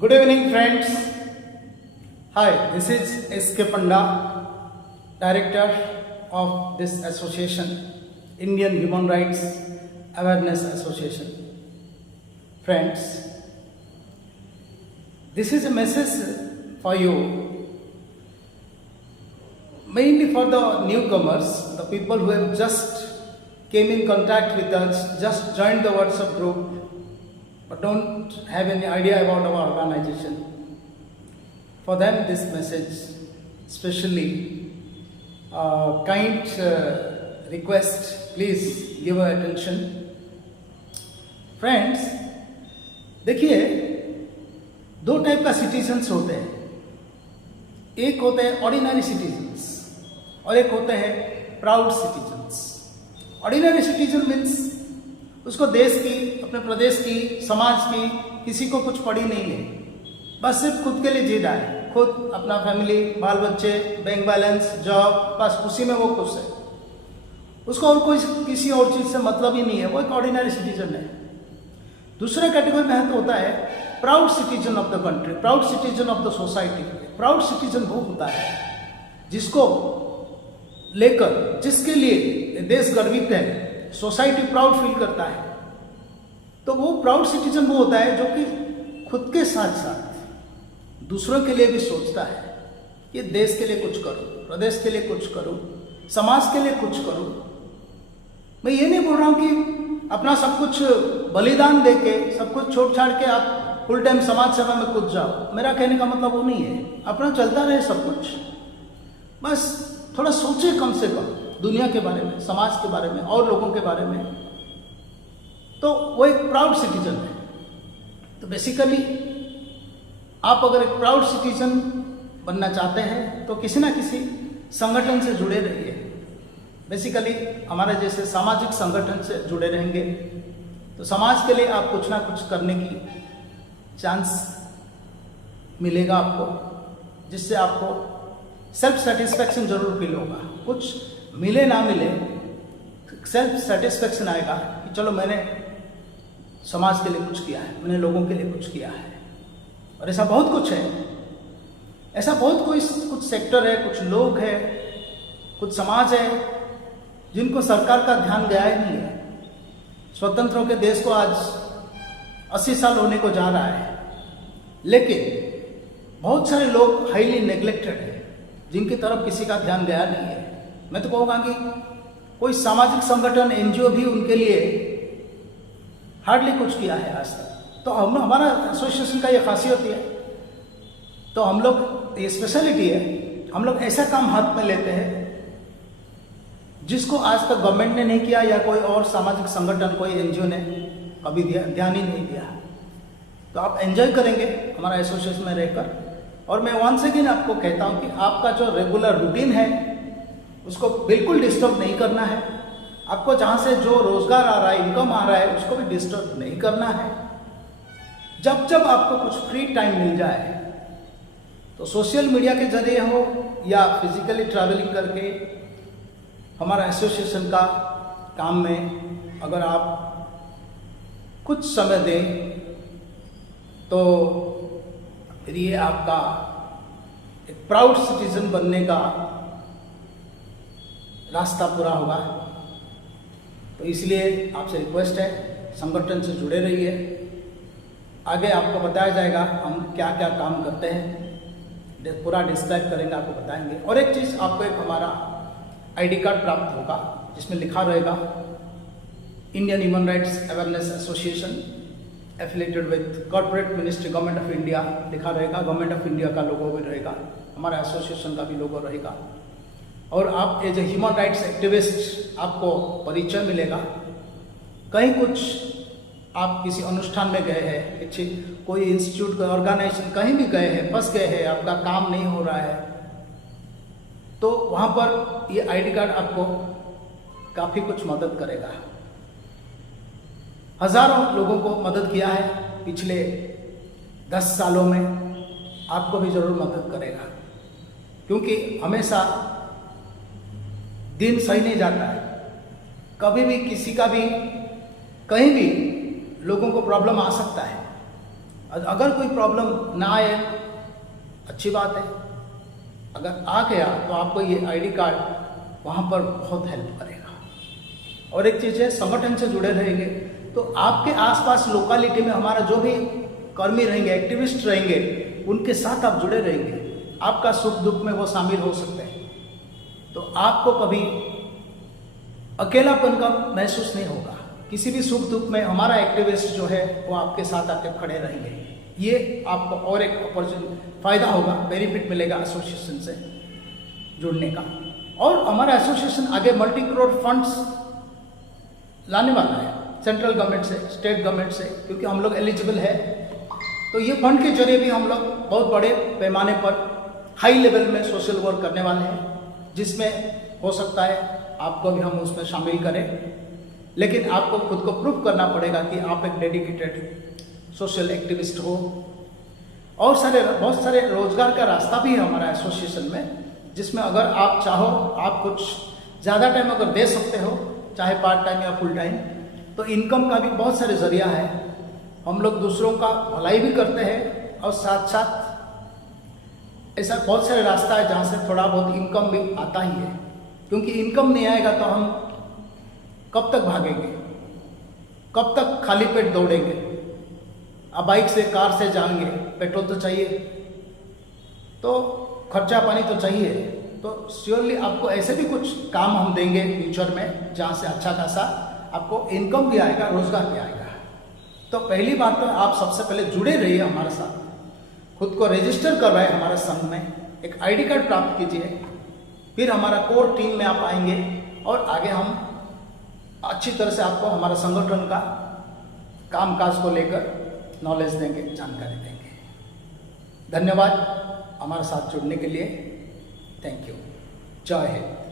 Good evening, friends. Hi, this is S.K. Panda, Director of this association, Indian Human Rights Awareness Association. Friends, this is a message for you, mainly for the newcomers, the people who have just came in contact with us, just joined the WhatsApp group, but don't have any idea about our organization. For them, this message, especially kind request, please give your attention. Friends, देखिए, दो type का citizens होते हैं. एक होते हैं ordinary citizens और एक होते हैं proud citizens. Ordinary citizen means उसको देश की, अपने प्रदेश की, समाज की किसी को कुछ पड़ी नहीं है, बस सिर्फ खुद के लिए जी रहा है, खुद, अपना फैमिली, बाल बच्चे, बैंक बैलेंस, जॉब, बस उसी में वो खुश है. उसको और कोई किसी और चीज़ से मतलब ही नहीं है, वो एक ऑर्डिनरी सिटीजन है. दूसरे कैटेगरी में होता है proud citizen of the country, proud citizen of the society. Proud citizen वो होता है जिसको लेकर, जिसके लिए देश गर्वित है, सोसाइटी प्राउड फील करता है. तो वो प्राउड सिटीजन वो होता है जो कि खुद के साथ साथ दूसरों के लिए भी सोचता है कि देश के लिए कुछ करूं, प्रदेश के लिए कुछ करूं, समाज के लिए कुछ करूं. मैं ये नहीं बोल रहा हूं कि अपना सब कुछ बलिदान देके, सब कुछ छोड़ छाड़ के आप फुल टाइम समाज सेवा में कूद जाओ. मेरा कहने का मतलब वो नहीं है. अपना चलता रहे सब कुछ, बस थोड़ा सोचे कम से कम दुनिया के बारे में, समाज के बारे में और लोगों के बारे में. तो वो एक प्राउड सिटीजन है. तो बेसिकली आप अगर एक प्राउड सिटीजन बनना चाहते हैं तो किसी ना किसी संगठन से जुड़े रहिए. बेसिकली हमारे जैसे सामाजिक संगठन से जुड़े रहेंगे तो समाज के लिए आप कुछ ना कुछ करने की चांस मिलेगा आपको, जिससे आपको सेल्फ सेटिस्फैक्शन जरूर फील होगा. कुछ मिले ना मिले, सेल्फ सेटिस्फैक्शन आएगा कि चलो मैंने समाज के लिए कुछ किया है, मैंने लोगों के लिए कुछ किया है. और ऐसा बहुत कुछ है, ऐसा बहुत कुछ सेक्टर है, कुछ लोग हैं, कुछ समाज है जिनको सरकार का ध्यान गया ही नहीं है. स्वतंत्र के देश को आज 80 साल होने को जा रहा है, लेकिन बहुत सारे लोग हाईली नेग्लेक्टेड हैं जिनकी तरफ किसी का ध्यान गया नहीं है. मैं तो कहूँगा कि कोई सामाजिक संगठन, एनजीओ भी उनके लिए हार्डली कुछ किया है आज तक. तो हमारा एसोसिएशन का ये खासियत है, तो हम लोग, ये स्पेशलिटी है, हम लोग ऐसा काम हाथ में लेते हैं जिसको आज तक गवर्नमेंट ने नहीं किया या कोई और सामाजिक संगठन, कोई एनजीओ ने कभी ध्यान ही नहीं दिया. तो आप एंजॉय करेंगे हमारा एसोसिएशन में रहकर. और मैं वंस अगेन आपको कहता हूँ कि आपका जो रेगुलर रूटीन है उसको बिल्कुल डिस्टर्ब नहीं करना है. आपको जहाँ से जो रोजगार आ रहा है, इनकम आ रहा है, उसको भी डिस्टर्ब नहीं करना है. जब जब आपको कुछ फ्री टाइम मिल जाए तो सोशल मीडिया के जरिए हो या फिजिकली ट्रैवलिंग करके हमारा एसोसिएशन का काम में अगर आप कुछ समय दें तो फिर ये आपका एक प्राउड सिटीजन बनने का रास्ता पूरा होगा. तो इसलिए आपसे रिक्वेस्ट है, संगठन से जुड़े रहिए. आगे आपको बताया जाएगा हम क्या क्या काम करते हैं, पूरा डिस्क्राइब करेंगे, आपको बताएंगे. और एक चीज़, आपको एक हमारा आईडी कार्ड प्राप्त होगा जिसमें लिखा रहेगा Indian human rights awareness association affiliated with corporate ministry, government of India लिखा रहेगा. गवर्नमेंट ऑफ इंडिया का लोगो भी रहेगा, हमारा एसोसिएशन का भी लोगो रहेगा. और आप as a human rights activist आपको परिचय मिलेगा. कहीं कुछ आप किसी अनुष्ठान में गए हैं, कोई इंस्टीट्यूट, ऑर्गेनाइजेशन, कहीं भी गए हैं, फंस गए हैं, आपका काम नहीं हो रहा है, तो वहाँ पर ये आईडी कार्ड आपको काफ़ी कुछ मदद करेगा. हजारों लोगों को मदद किया है पिछले 10 सालों में, आपको भी ज़रूर मदद करेगा. क्योंकि हमेशा दिन सही नहीं जाता है, कभी भी किसी का भी, कहीं भी लोगों को प्रॉब्लम आ सकता है. अगर कोई प्रॉब्लम ना आए, अच्छी बात है। अगर आ गया तो आपको ये आईडी कार्ड वहाँ पर बहुत हेल्प करेगा। और एक चीज़ है, संगठन से जुड़े रहेंगे तो आपके आसपास लोकालिटी में हमारा जो भी कर्मी रहेंगे, एक्टिविस्ट रहेंगे, उनके साथ आप जुड़े रहेंगे, आपका सुख दुख में वो शामिल हो सकते हैं, तो आपको कभी अकेलापन का महसूस नहीं होगा। किसी भी सुख दुख में हमारा एक्टिविस्ट जो है वो आपके साथ आके खड़े रहेंगे। ये आपको और एक अपॉर्चुनिटी, फायदा होगा, बेनिफिट मिलेगा एसोसिएशन से जुड़ने का। और हमारा एसोसिएशन आगे मल्टी करोड़ फंड्स लाने वाला है, सेंट्रल गवर्नमेंट से, स्टेट गवर्नमेंट से, क्योंकि हम लोग एलिजिबल है। तो ये फंड के जरिए भी हम लोग बहुत बड़े पैमाने पर हाई लेवल में सोशल वर्क करने वाले हैं, जिसमें हो सकता है आपको भी हम उसमें शामिल करें। लेकिन आपको खुद को प्रूव करना पड़ेगा कि आप एक डेडिकेटेड सोशल एक्टिविस्ट हो। और बहुत सारे रोजगार का रास्ता भी है हमारा एसोसिएशन में, जिसमें अगर आप चाहो, आप कुछ ज़्यादा टाइम अगर दे सकते हो, चाहे पार्ट टाइम या फुल टाइम, तो इनकम का भी बहुत सारे जरिया है। हम लोग दूसरों का भलाई भी करते हैं और साथ साथ ऐसा बहुत सारे रास्ता है जहाँ से थोड़ा बहुत इनकम भी आता ही है। क्योंकि इनकम नहीं आएगा तो हम कब तक भागेंगे, कब तक खाली पेट दौड़ेंगे। अब बाइक से, कार से जाएंगे, पेट्रोल तो चाहिए, तो खर्चा पानी तो चाहिए। तो श्योरली आपको ऐसे भी कुछ काम हम देंगे फ्यूचर में, जहाँ से अच्छा खासा आपको इनकम भी आएगा, रोजगार भी आएगा। तो पहली बात तो आप सबसे पहले जुड़े रहिए हमारे साथ, खुद को रजिस्टर करवाए हमारे संघ में, एक आईडी कार्ड प्राप्त कीजिए, फिर हमारा कोर टीम में आप आएंगे और आगे हम अच्छी तरह से आपको हमारा संगठन का कामकाज को लेकर नॉलेज देंगे, जानकारी देंगे। धन्यवाद हमारे साथ जुड़ने के लिए। Thank you. जय हिंद।